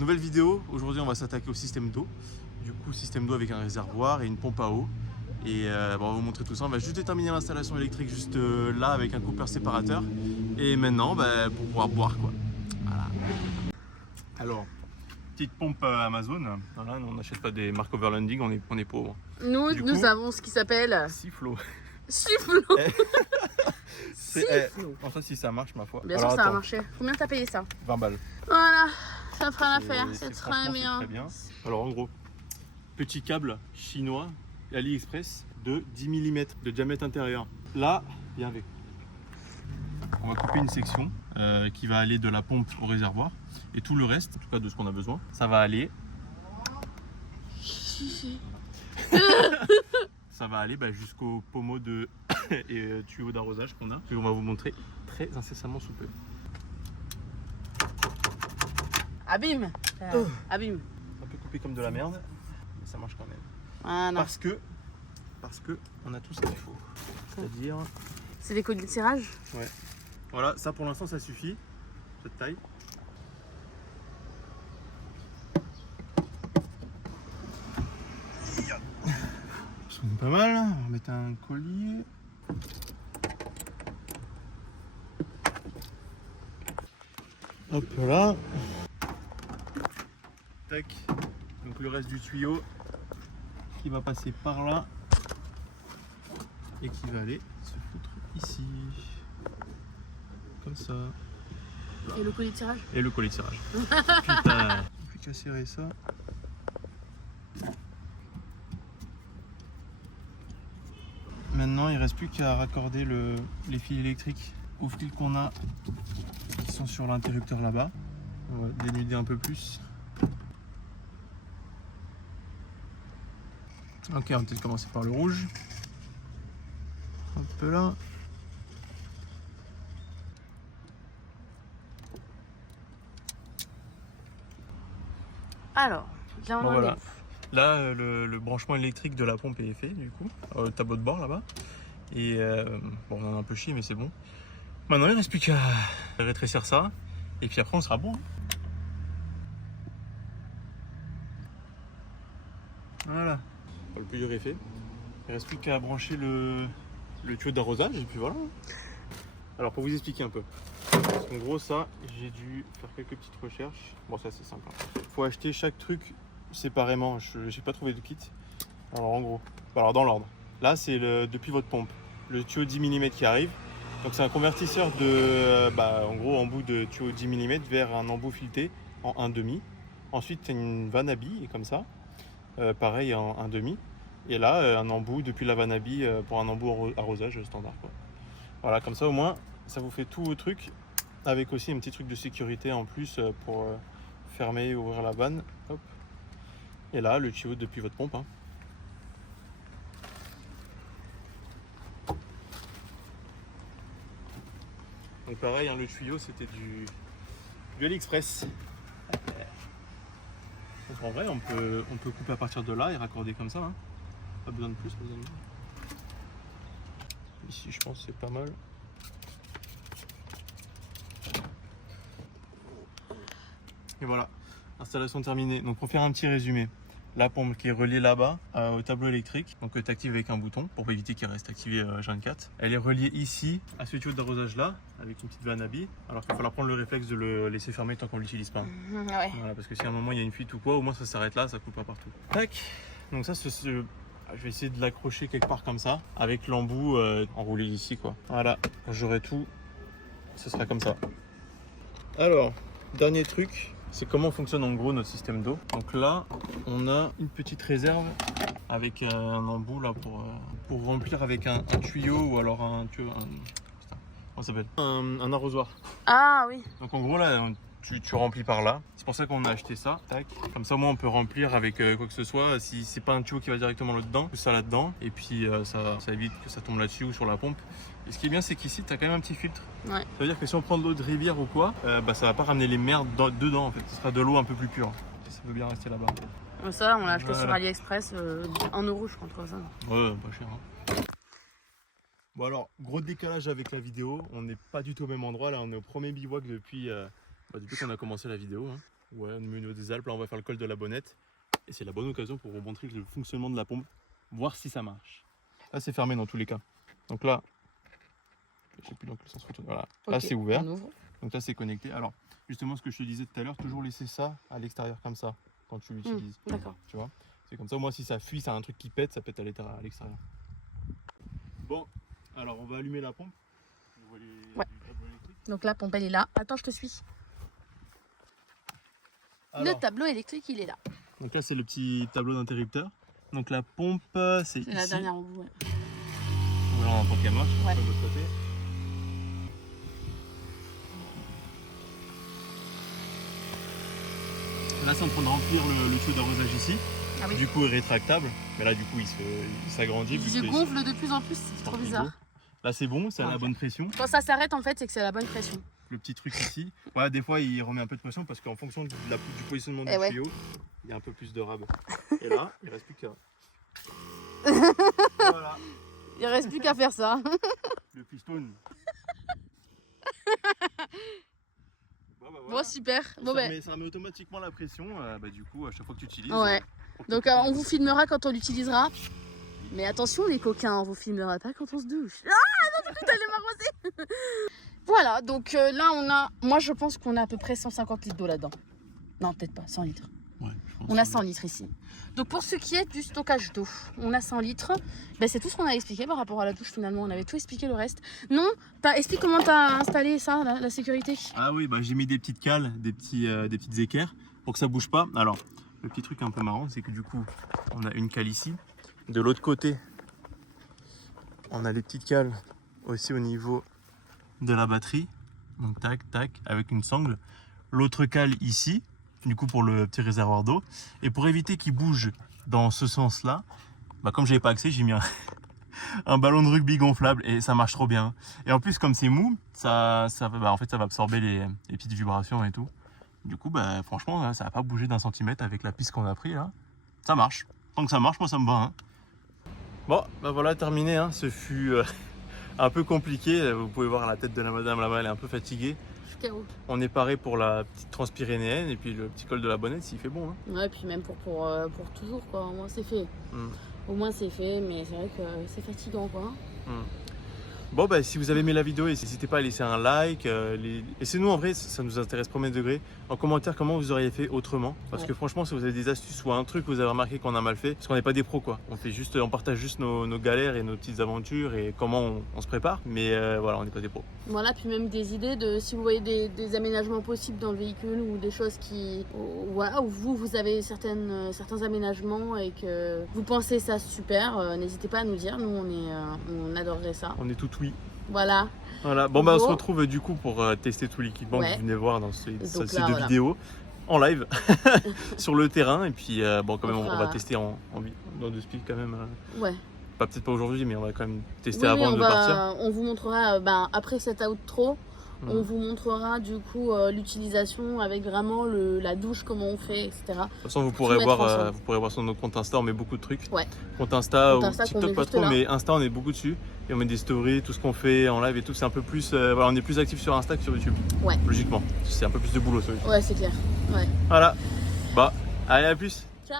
Nouvelle vidéo, aujourd'hui on va s'attaquer au système d'eau. Du coup, système d'eau avec un réservoir et une pompe à eau. Et on va vous montrer tout ça. On va juste déterminer l'installation électrique juste là avec un coupeur séparateur. Et maintenant, pour pouvoir boire quoi. Voilà. Alors, petite pompe Amazon. Voilà, on n'achète pas des marques Overlanding, on est pauvres. Nous avons ce qui s'appelle Sifflo. Sifflo. Enfin, si ça marche, ma foi. Bien sûr, ça a marché. Combien t'as payé ça? 20 balles. Voilà, ça fera l'affaire, c'est Franchement, très bien. très bien. Alors, en gros, petit câble chinois AliExpress de 10 mm de diamètre intérieur. Là, bien avec. On va couper une section qui va aller de la pompe au réservoir. Et tout le reste, en tout cas de ce qu'on a besoin, ça va aller. Ça va aller jusqu'au pommeau de et tuyau d'arrosage qu'on a. Et on va vous montrer très incessamment sous peu. Abîme. Abîme. Un peu coupé comme de la merde, mais ça marche quand même. Voilà. Parce que on a tout ce qu'il faut. C'est-à-dire. C'est des colliers de tirage? Ouais. Voilà, ça pour l'instant ça suffit. Cette taille. C'est pas mal. On va mettre un collier. Hop là. Tac. Donc le reste du tuyau qui va passer par là et qui va aller se foutre ici. Comme ça. Et le collier de tirage? Et le collier de tirage. Putain. Plus qu'à serrer ça. Maintenant, il ne reste plus qu'à raccorder les fils électriques aux fils qu'on a qui sont sur l'interrupteur là-bas. On va dénuder un peu plus. Ok, on va peut-être commencer par le rouge. Hop là. Alors, là on Bon, en voilà. est. Là, le branchement électrique de la pompe est fait, du coup, au tableau de bord là-bas. Et bon, on en a un peu chié, mais c'est bon. Maintenant, il ne reste plus qu'à rétrécir ça. Et puis après, on sera bon. Voilà. Le plus dur est fait. Il ne reste plus qu'à brancher le tuyau d'arrosage. Et puis voilà. Alors, pour vous expliquer un peu. Parce qu'en gros, ça, j'ai dû faire quelques petites recherches. Bon, ça, c'est simple. Il faut acheter chaque truc séparément. Je n'ai pas trouvé de kit. Alors, en gros, alors dans l'ordre. Là, c'est depuis votre pompe. Le tuyau 10 mm qui arrive. Donc, c'est un convertisseur de, en gros, embout de tuyau 10 mm vers un embout fileté en 1,5. Ensuite, c'est une vanne à billes, comme ça. Pareil en 1,5. Et là, un embout depuis la vanne à billes pour un embout arrosage standard, quoi. Voilà, comme ça, au moins, ça vous fait tout vos trucs. Avec aussi un petit truc de sécurité en plus pour fermer et ouvrir la vanne. Hop. Et là, le tuyau depuis votre pompe. Hein. Donc pareil, hein, le tuyau c'était du AliExpress. Donc en vrai, on peut couper à partir de là et raccorder comme ça. Hein. Pas besoin de plus, pas besoin de moins. Ici, je pense que c'est pas mal. Et voilà, installation terminée. Donc pour faire un petit résumé, la pompe qui est reliée là-bas au tableau électrique, donc tu actives avec un bouton pour éviter qu'il reste activé H24. Elle est reliée ici à ce tuyau d'arrosage là, avec une petite vanne à billes, alors qu'il va falloir prendre le réflexe de le laisser fermer tant qu'on ne l'utilise pas. Ouais. Voilà, parce que si à un moment il y a une fuite ou quoi, au moins ça s'arrête là, ça coupe pas partout. Tac. Donc ça, je vais essayer de l'accrocher quelque part comme ça, avec l'embout enroulé ici quoi. Voilà, quand j'aurai tout, ce sera comme ça. Alors, dernier truc. C'est comment fonctionne en gros notre système d'eau. Donc là, on a une petite réserve avec un embout là pour remplir avec un tuyau ou alors un tuyau. Comment ça s'appelle un arrosoir. Ah oui. Donc en gros là, tu remplis par là. C'est pour ça qu'on a acheté ça. Tac. Comme ça, au moins on peut remplir avec quoi que ce soit. Si c'est pas un tuyau qui va directement là-dedans, tout ça là-dedans. Et puis ça évite que ça tombe là-dessus ou sur la pompe. Et ce qui est bien, c'est qu'ici, tu as quand même un petit filtre. Ouais. Ça veut dire que si on prend de l'eau de rivière ou quoi, ça va pas ramener les merdes dedans en fait. Ce sera de l'eau un peu plus pure. Ça peut bien rester là-bas. Ça, on l'a acheté sur AliExpress, 1 euro je crois, entre ça. Ouais, pas cher. Hein. Bon alors, gros décalage avec la vidéo. On n'est pas du tout au même endroit. Là, on est au premier bivouac depuis qu'on a commencé la vidéo. Hein. Ouais, au milieu des Alpes. Là, on va faire le col de la Bonnette. Et c'est la bonne occasion pour vous montrer le fonctionnement de la pompe, voir si ça marche. Là, c'est fermé dans tous les cas. Donc là, je sais plus dans quel sens retourner. Voilà. Là, Ok, c'est ouvert. on ouvre. Donc là, c'est connecté. Alors, justement, ce que je te disais tout à l'heure, toujours laisser ça à l'extérieur comme ça quand tu l'utilises. D'accord. Tu vois, c'est comme ça. Moi, si ça fuit, ça a un truc qui pète, ça pète à l'extérieur. Bon, alors on va allumer la pompe. Vous voyez Ouais. du tableau électrique. Donc la pompe, elle est là. Attends, je te suis. Alors, Le tableau électrique, il est là. donc là, c'est le petit tableau d'interrupteur. Donc la pompe, c'est C'est la ici. dernière en bout. Ouais. Voilà, on entend qu'elle marche. Ouais. De l'autre côté. Là, c'est en train de remplir le tuyau d'arrosage ici. Ah oui. Du coup, il est rétractable. Mais là, du coup, il s'agrandit. Il vu se que gonfle de plus en plus, c'est trop bizarre. Là, c'est bon, c'est à la Ok. bonne pression. Quand ça s'arrête, en fait, c'est que c'est la bonne pression. Le petit truc ici. Voilà, des fois, il remet un peu de pression parce qu'en fonction du positionnement du Eh ouais. tuyau, il y a un peu plus de rab. Et là, il reste plus qu'à. Voilà, Il reste plus qu'à faire ça. le piston. Bon, super. Bon, ben. Ça remet automatiquement la pression, du coup, à chaque fois que tu utilises. Ouais. Donc, on vous filmera quand on l'utilisera. Mais attention, les coquins, on vous filmera pas quand on se douche. Ah non, du coup, t'allais m'arroser. Voilà, donc là, on a. Moi, je pense qu'on a à peu près 150 litres d'eau là-dedans. Non, peut-être pas, 100 litres. Ouais, je pense On a 100 litres ici. Donc pour ce qui est du stockage d'eau, on a 100 litres. Ben, c'est tout ce qu'on a expliqué par rapport à la douche finalement. On avait tout expliqué le reste. Non, explique comment tu as installé ça, la sécurité. Ah oui, j'ai mis des petites cales, des petites équerres pour que ça bouge pas. Alors, le petit truc un peu marrant, c'est que du coup, on a une cale ici. De l'autre côté, on a les petites cales aussi au niveau de la batterie. Donc tac, tac, avec une sangle. L'autre cale ici, du coup pour le petit réservoir d'eau. Et pour éviter qu'il bouge dans ce sens-là, comme j'avais pas accès, j'ai mis un ballon de rugby gonflable et ça marche trop bien. Et en plus, comme c'est mou, en fait, ça va absorber les petites vibrations et tout. Du coup, franchement, ça va pas bouger d'un centimètre avec la piste qu'on a pris là. Ça marche. Tant que ça marche, moi ça me va. Hein. Bon, voilà, terminé. Hein. Ce fut un peu compliqué. Vous pouvez voir la tête de la madame là-bas, elle est un peu fatiguée. KO. On est paré pour la petite transpyrénéenne et puis le petit col de la Bonnette s'il fait bon. Hein. Ouais, puis même pour toujours quoi. Au moins c'est fait. Au moins c'est fait, mais c'est vrai que c'est fatigant quoi. Bon, si vous avez aimé la vidéo, n'hésitez pas à laisser un like. Laissez-nous en vrai, ça nous intéresse premier degré. En commentaire, comment vous auriez fait autrement. Parce que franchement, si vous avez des astuces ou un truc que vous avez remarqué qu'on a mal fait, parce qu'on n'est pas des pros quoi. On partage juste nos galères et nos petites aventures et comment on se prépare. Mais voilà, on n'est pas des pros. Voilà, puis même des idées de si vous voyez des aménagements possibles dans le véhicule ou des choses où vous avez certains aménagements et que vous pensez ça super, n'hésitez pas à nous dire. Nous, on adorerait ça. On est tout oui. Voilà. Bon, on se retrouve du coup pour tester tout l'équipement que vous venez voir dans ces deux vidéos en live sur le terrain. Et puis, quand même, on va tester dans deux speed quand même. Ouais. Peut-être pas aujourd'hui, mais on va quand même tester avant de partir. On vous montrera, après cet outro, on vous montrera du coup l'utilisation avec vraiment la douche, comment on fait, etc. De toute façon, vous pourrez voir sur notre compte Insta, on met beaucoup de trucs. Ouais. Compte Insta ou Insta TikTok pas trop, mais Insta on est beaucoup dessus. Et on met des stories, tout ce qu'on fait en live et tout. C'est un peu plus, on est plus actif sur Insta que sur YouTube. Ouais. Logiquement, c'est un peu plus de boulot sur YouTube. Ouais, c'est clair. Ouais. Voilà. Allez, à plus. Ciao.